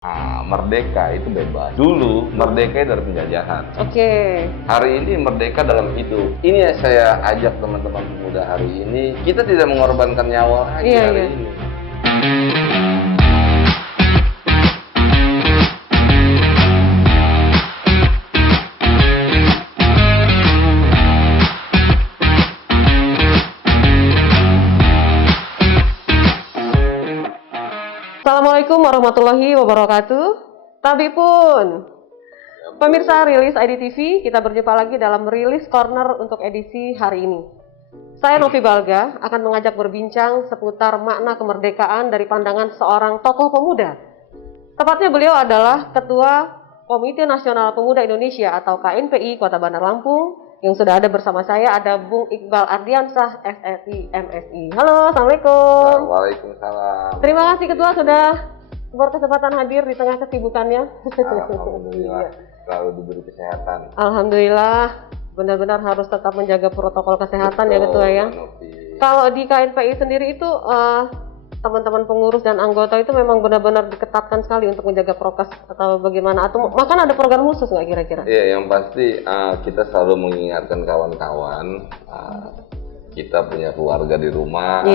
Merdeka itu bebas. Dulu merdeka dari penjajahan. Oke. Hari ini merdeka dalam hidup. Ini yang saya ajak teman-teman pemuda hari ini. Kita tidak mengorbankan nyawa lagi hari ini. Assalamualaikum warahmatullahi wabarakatuh. Tabipun. Pemirsa Rilis ID TV, kita berjumpa lagi dalam Rilis Corner untuk edisi hari ini. Saya Novi Balga akan mengajak berbincang seputar makna kemerdekaan dari pandangan seorang tokoh pemuda. Tepatnya beliau adalah Ketua Komite Nasional Pemuda Indonesia atau KNPI Kota Bandar Lampung. Yang sudah ada bersama saya ada Bung Iqbal Ardiansah, SSI, MSI. Halo, Assalamualaikum. Waalaikumsalam. Terima kasih Ketua sudah berkesempatan hadir di tengah kesibukannya. Alhamdulillah, selalu diberi kesehatan. Alhamdulillah, benar-benar harus tetap menjaga protokol kesehatan. Betul, ya Ketua ya. Kalau di KNPI sendiri itu teman-teman pengurus dan anggota itu memang benar-benar diketatkan sekali untuk menjaga prokes atau bagaimana? Atau bahkan ada program khusus nggak kira-kira? Iya, yang pasti kita selalu mengingatkan kawan-kawan kita punya keluarga di rumah,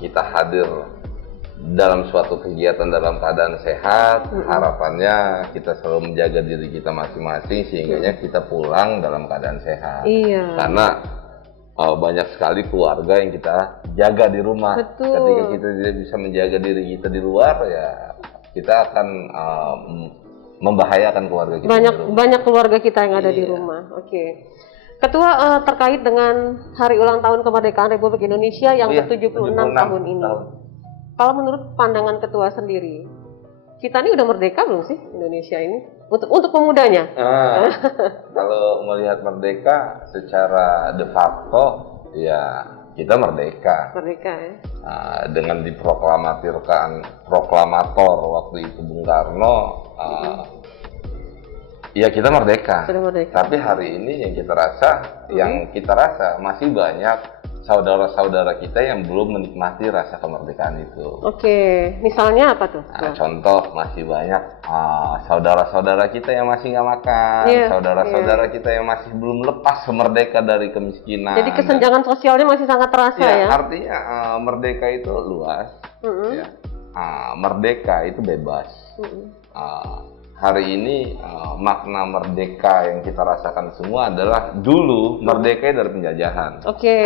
kita hadir dalam suatu kegiatan dalam keadaan sehat. Harapannya kita selalu menjaga diri kita masing-masing sehingga kita pulang dalam keadaan sehat. Iya. Karena banyak sekali keluarga yang kita jaga di rumah. Betul. Ketika kita tidak bisa menjaga diri kita di luar, ya kita akan membahayakan keluarga kita. Banyak keluarga kita yang ada di rumah. Oke. Ketua, terkait dengan hari ulang tahun kemerdekaan Republik Indonesia yang ke-76 tahun ini. Kalau menurut pandangan Ketua sendiri, kita ini udah merdeka belum sih Indonesia ini? Untuk pemudanya? Kalau melihat merdeka secara de facto, ya kita merdeka. Merdeka ya. Dengan proklamator waktu itu Bung Karno, ya kita merdeka. Sudah merdeka. Tapi hari ini yang kita rasa masih banyak saudara-saudara kita yang belum menikmati rasa kemerdekaan itu. Oke, misalnya apa tuh? Contoh, masih banyak saudara-saudara kita yang masih nggak makan, saudara-saudara kita yang masih belum lepas merdeka dari kemiskinan. Jadi kesenjangan sosialnya masih sangat terasa ya? Artinya merdeka itu luas, merdeka itu bebas. Hari ini makna merdeka yang kita rasakan semua adalah dulu merdeka dari penjajahan. Oke.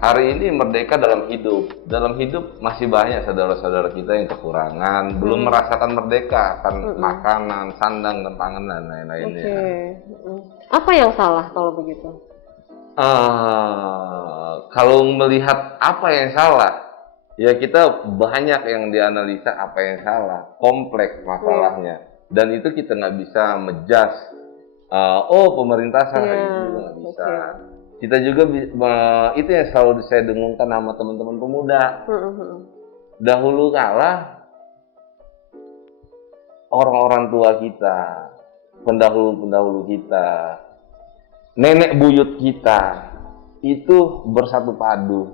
Hari ini merdeka dalam hidup. Dalam hidup masih banyak saudara-saudara kita yang kekurangan, belum merasakan merdeka akan makanan, sandang, dan pangan dan lain-lainnya. Apa yang salah kalau begitu? Kalau melihat apa yang salah, ya kita banyak yang dianalisa apa yang salah, kompleks masalahnya. Dan itu kita nggak bisa menjudge, pemerintah salah, itu juga nggak bisa. Kita juga itu yang selalu saya dengungkan sama teman-teman pemuda. Dahulu kala orang-orang tua kita, pendahulu-pendahulu kita, nenek buyut kita itu bersatu padu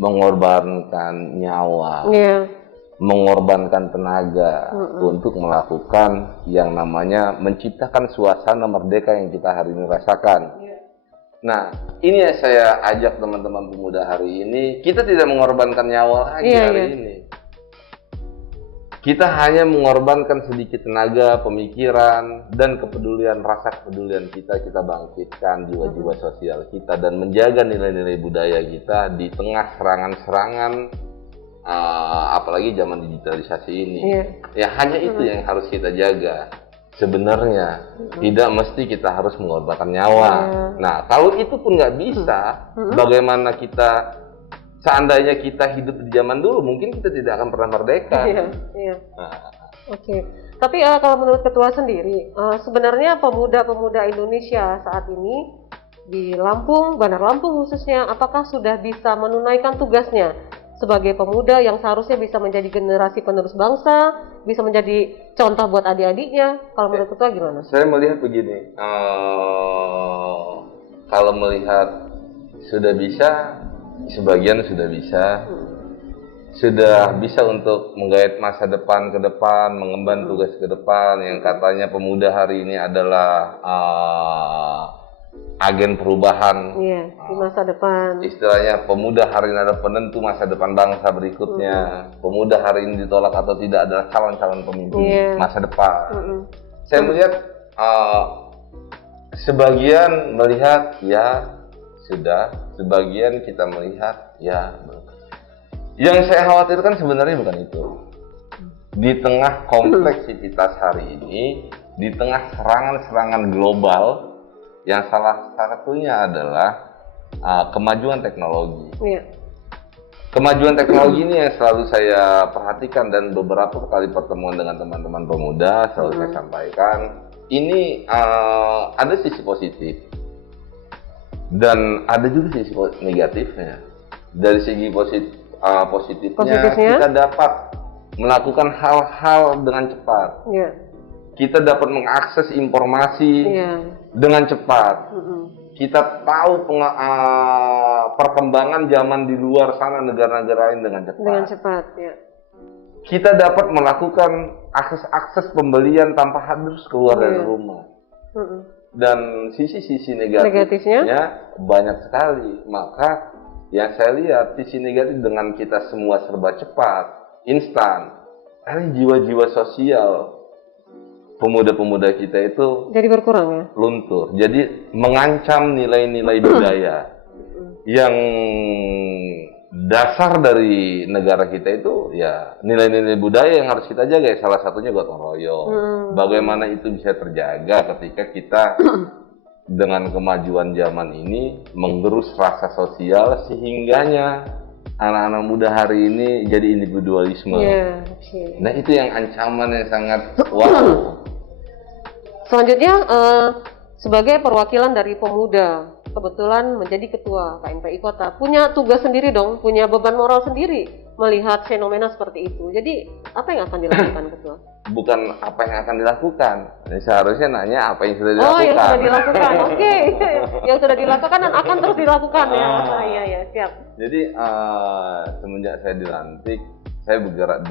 mengorbankan nyawa. Mengorbankan tenaga untuk melakukan yang namanya menciptakan suasana merdeka yang kita hari ini rasakan. Nah, ini yang saya ajak teman-teman pemuda hari ini, kita tidak mengorbankan nyawa lagi hari ini. Kita hanya mengorbankan sedikit tenaga, pemikiran, dan kepedulian, rasa kepedulian kita bangkitkan jiwa-jiwa sosial kita dan menjaga nilai-nilai budaya kita di tengah serangan-serangan apalagi zaman digitalisasi ini. Ya hanya itu yang harus kita jaga. Sebenarnya tidak mesti kita harus mengorbankan nyawa. Nah, kalau itu pun nggak bisa, bagaimana kita seandainya kita hidup di zaman dulu, mungkin kita tidak akan pernah merdeka. Oke. Tapi kalau menurut Ketua sendiri, sebenarnya pemuda-pemuda Indonesia saat ini di Lampung, Bandar Lampung khususnya, apakah sudah bisa menunaikan tugasnya sebagai pemuda yang seharusnya bisa menjadi generasi penerus bangsa, bisa menjadi contoh buat adik-adiknya? Kalau menurut Ketua gimana? Saya melihat begini, kalau melihat sudah bisa, sebagian sudah bisa, sudah bisa untuk menggait masa depan ke depan, mengemban tugas ke depan, yang katanya pemuda hari ini adalah agen perubahan. Iya, di masa depan. Istilahnya pemuda hari ini adalah penentu masa depan bangsa berikutnya. Pemuda hari ini ditolak atau tidak adalah calon-calon pemimpin masa depan. Saya melihat sebagian melihat ya sudah, sebagian kita melihat ya. Yang saya khawatirkan sebenarnya bukan itu. Di tengah kompleksitas hari ini, di tengah serangan-serangan global, yang salah satunya adalah kemajuan teknologi. Iya. Kemajuan teknologi ini yang selalu saya perhatikan, dan beberapa kali pertemuan dengan teman-teman pemuda selalu saya sampaikan, ini ada sisi positif dan ada juga sisi negatifnya. Dari segi positifnya, kita dapat melakukan hal-hal dengan cepat. Iya. Kita dapat mengakses informasi dengan cepat. Kita tahu perkembangan zaman di luar sana, negara-negara lain dengan cepat. Dengan cepat, ya. Kita dapat melakukan akses pembelian tanpa harus keluar dari rumah. Dan sisi-sisi negatifnya banyak sekali. Maka yang saya lihat, sisi negatif dengan kita semua serba cepat, instan, ini jiwa-jiwa sosial pemuda-pemuda kita itu jadi berkurang ya? Luntur. Jadi mengancam nilai-nilai budaya yang dasar dari negara kita itu ya nilai-nilai budaya yang harus kita jaga. Salah satunya gotong royong. Bagaimana itu bisa terjaga ketika kita dengan kemajuan zaman ini menggerus rasa sosial sehingganya anak-anak muda hari ini jadi individualisme. Nah itu yang ancaman yang sangat wow. Selanjutnya sebagai perwakilan dari pemuda, kebetulan menjadi ketua KMPI Kota, punya tugas sendiri dong, punya beban moral sendiri melihat fenomena seperti itu. Jadi apa yang akan dilakukan ketua? Bukan apa yang akan dilakukan, seharusnya nanya apa yang sudah dilakukan. Oh, yang sudah dilakukan, oke. Yang sudah dilakukan dan akan terus dilakukan ya. Iya, siap. Jadi semenjak saya dilantik, saya bergerak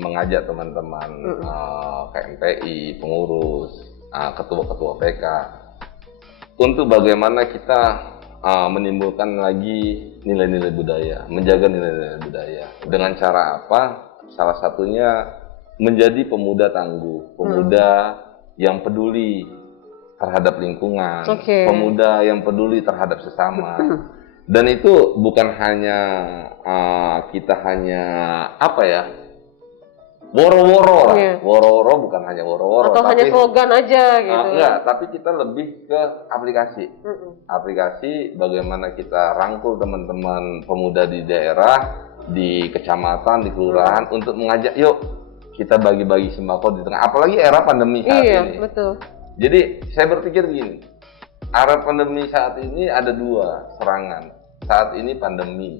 mengajak teman-teman KMPI, pengurus, ketua-ketua PK, untuk bagaimana kita menimbulkan lagi nilai-nilai budaya, menjaga nilai-nilai budaya. Dengan cara apa? Salah satunya menjadi pemuda tangguh, pemuda yang peduli terhadap lingkungan, pemuda yang peduli terhadap sesama. Dan itu bukan hanya kita hanya woro-woro lah. Woro-woro bukan hanya woro-woro, atau tapi hanya slogan aja gitu. Enggak, tapi kita lebih ke aplikasi. Aplikasi bagaimana kita rangkul teman-teman pemuda di daerah, di kecamatan, di kelurahan untuk mengajak yuk kita bagi-bagi sembako di tengah, apalagi era pandemi saat ini. Iya, betul. Jadi saya berpikir begini, era pandemi saat ini ada dua serangan. Saat ini pandemi,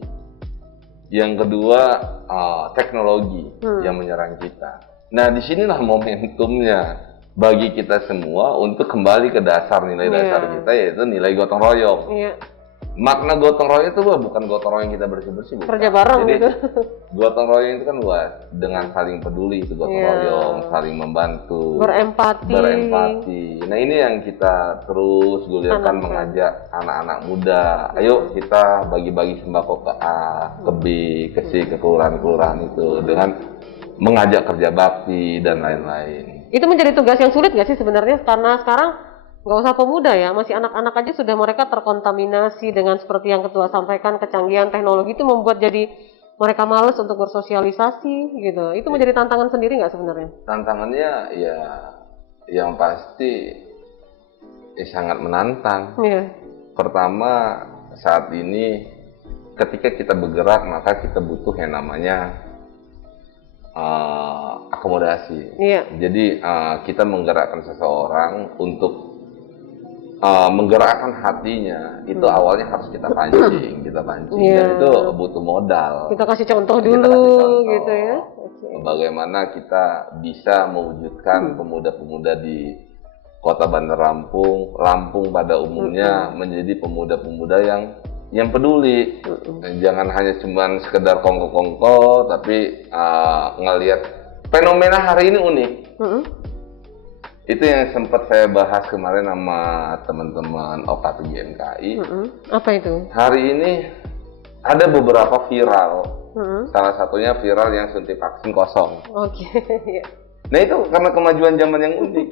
yang kedua teknologi yang menyerang kita. Nah, disinilah momentumnya bagi kita semua untuk kembali ke dasar nilai dasar kita, yaitu nilai gotong royong. Makna gotong royong itu bukan gotong royong kita bersih-bersih, kerja bareng. Jadi, gitu. Gotong royong itu kan luas, dengan saling peduli itu gotong royong, saling membantu, berempati. Nah ini yang kita terus gulirkan, mengajak anak-anak muda, ayo kita bagi-bagi sembako ke A, ke B, ke C, ke kelurahan-kelurahan itu, dengan mengajak kerja bakti dan lain-lain. Itu menjadi tugas yang sulit nggak sih sebenarnya? Karena sekarang nggak usah pemuda ya, masih anak-anak aja sudah mereka terkontaminasi dengan seperti yang ketua sampaikan, kecanggihan teknologi itu membuat jadi mereka malas untuk bersosialisasi gitu. Itu menjadi tantangan sendiri nggak sebenarnya? Tantangannya ya yang pasti sangat menantang. Pertama, saat ini ketika kita bergerak maka kita butuh yang namanya akomodasi. Jadi kita menggerakkan seseorang untuk menggerakkan hatinya itu awalnya harus kita pancing, dan itu butuh modal. Kita kasih contoh dulu, gitu ya. Bagaimana kita bisa mewujudkan pemuda-pemuda di Kota Bandar Lampung pada umumnya menjadi pemuda-pemuda yang yang peduli. Jangan hanya cuman sekedar kongko-kongko, tapi ngelihat fenomena hari ini unik. Itu yang sempat saya bahas kemarin sama teman-teman OKP GMKI. Apa itu? Hari ini ada beberapa viral. Salah satunya viral yang suntik vaksin kosong. Oke. Nah itu karena kemajuan zaman yang unik.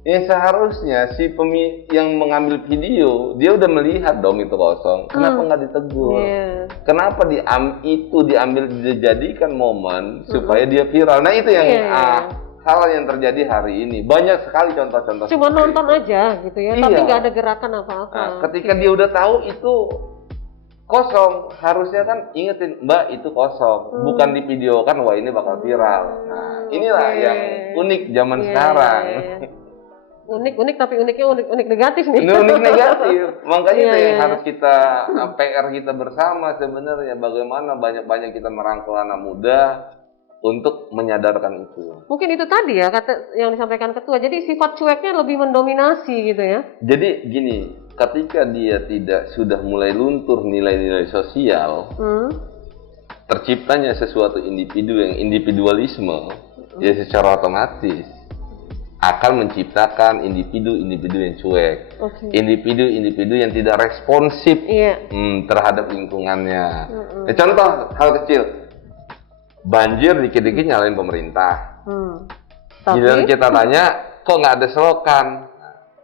Yang seharusnya si yang mengambil video, dia udah melihat dong itu kosong. Kenapa nggak ditegur? Kenapa itu diambil dijadikan momen supaya dia viral? Nah itu yang hal yang terjadi hari ini. Banyak sekali contoh-contoh. Cuma nonton aja gitu ya, tapi nggak ada gerakan apa-apa. Nah, ketika dia udah tahu itu kosong, harusnya kan ingetin, Mbak itu kosong, bukan divideokan, wah ini bakal viral. Nah inilah yang unik zaman sekarang. Unik tapi uniknya unik negatif nih. Unik negatif. Makanya itu yang harus kita PR kita bersama sebenarnya, bagaimana banyak-banyak kita merangkul anak muda untuk menyadarkan itu. Mungkin itu tadi ya kata yang disampaikan ketua. Jadi sifat cueknya lebih mendominasi gitu ya. Jadi gini, ketika dia sudah mulai luntur nilai-nilai sosial, terciptanya sesuatu individu yang individualisme, ya secara otomatis akan menciptakan individu-individu yang cuek, individu-individu yang tidak responsif terhadap lingkungannya. Contoh hal kecil, banjir dikit-dikit nyalain pemerintah. Jadi kita tanya, kok nggak ada selokan?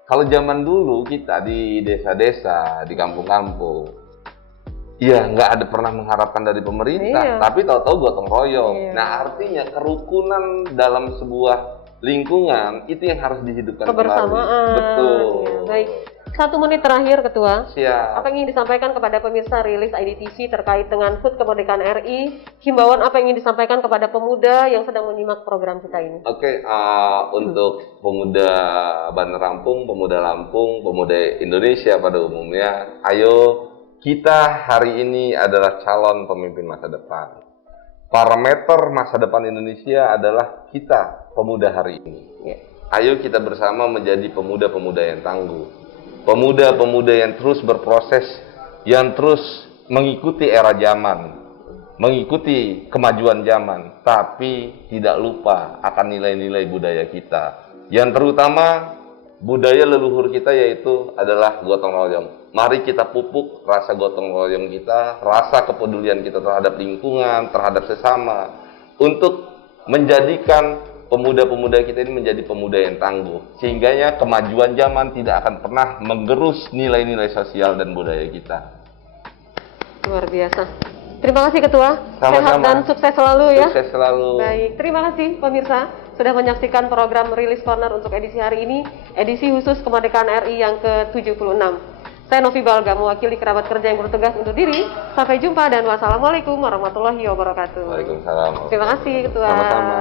Kalau zaman dulu kita di desa-desa, di kampung-kampung, ya nggak ada pernah mengharapkan dari pemerintah, tapi tahu-tahu gotong royong. Nah artinya kerukunan dalam sebuah lingkungan itu yang harus dihidupkan kebersamaan. Kembali. Betul. Baik. 1 menit terakhir Ketua. Siap. Apa yang ingin disampaikan kepada pemirsa rilis IDTV terkait dengan HUT Kemerdekaan RI? Himbauan apa yang ingin disampaikan kepada pemuda yang sedang menyimak program kita ini? Untuk pemuda Bandar Lampung, pemuda Indonesia pada umumnya, ayo kita hari ini adalah calon pemimpin masa depan. Parameter masa depan Indonesia adalah kita, pemuda hari ini. Ayo kita bersama menjadi pemuda-pemuda yang tangguh. Pemuda-pemuda yang terus berproses, yang terus mengikuti era zaman, mengikuti kemajuan zaman, tapi tidak lupa akan nilai-nilai budaya kita. Yang terutama budaya leluhur kita yaitu adalah gotong royong. Mari kita pupuk rasa gotong royong kita, rasa kepedulian kita terhadap lingkungan, terhadap sesama, untuk menjadikan pemuda-pemuda kita ini menjadi pemuda yang tangguh. Sehingganya kemajuan zaman tidak akan pernah menggerus nilai-nilai sosial dan budaya kita. Luar biasa. Terima kasih Ketua. Sama-sama. Sehat dan sukses selalu ya. Sukses selalu. Baik, terima kasih pemirsa sudah menyaksikan program Rilis Corner untuk edisi hari ini, edisi khusus Kemerdekaan RI yang ke-76. Saya Novi Balga, mewakili kerabat kerja yang bertugas undur diri. Sampai jumpa dan wassalamualaikum warahmatullahi wabarakatuh. Waalaikumsalam. Terima kasih Ketua. Sama-sama.